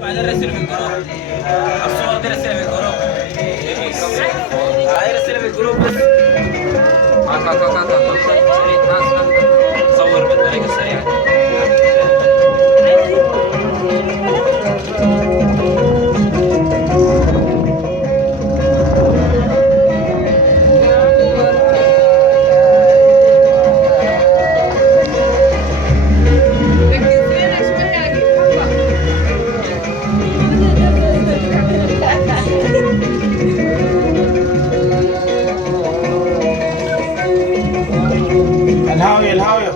بعدين رسل في الجروب. الصور دي رسلها في الجروب. هاي رسلها في الجروب بس. صور بالطريقة السريعة. الهاوية الهاوية.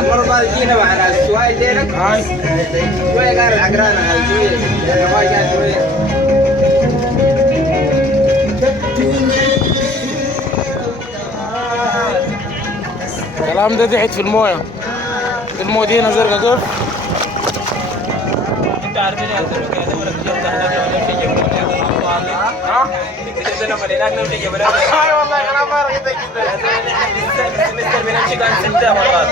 المرة جينا معنا السؤال دينك شوية قال العقران شوية ما جاء شوية الكلام ده تحت في المويه. المويه دي زرقاء كيف؟ انت عارفين يا زلمة كده مرة جبت هناك لو نمشي جبل جبت لما هناك نمشي جبل اي والله انا ما رأيت كده. مستر بنمشي كان 6 مرات.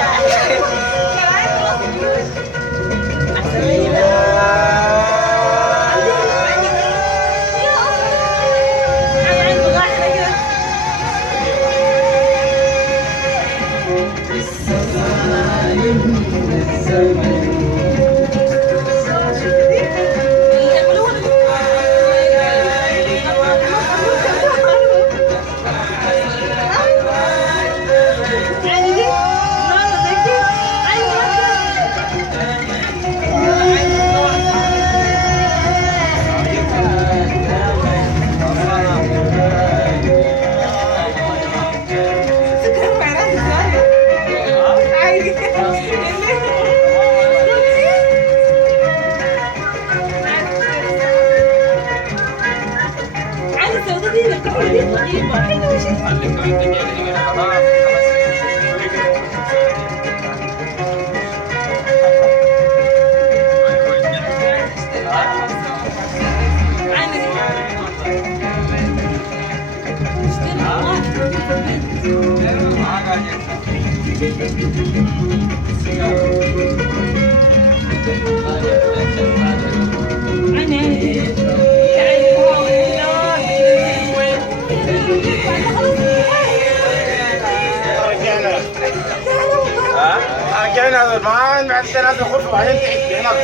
انت لازم تخف وبعدين تحكي هناك.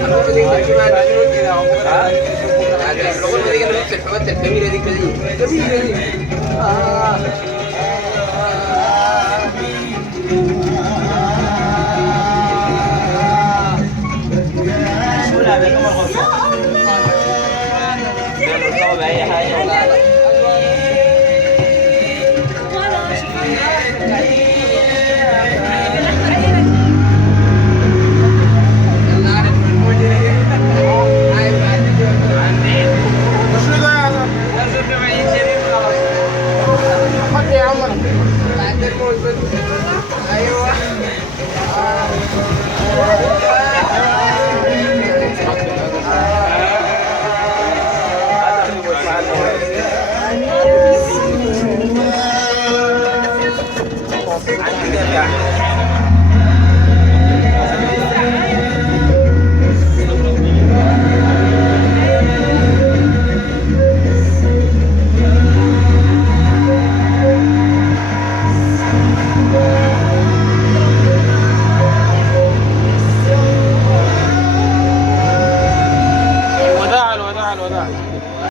الغرفة دي كده نفس الحوادث الكبيرة دي كبيرة دي. بأي حاجة ولا ايوه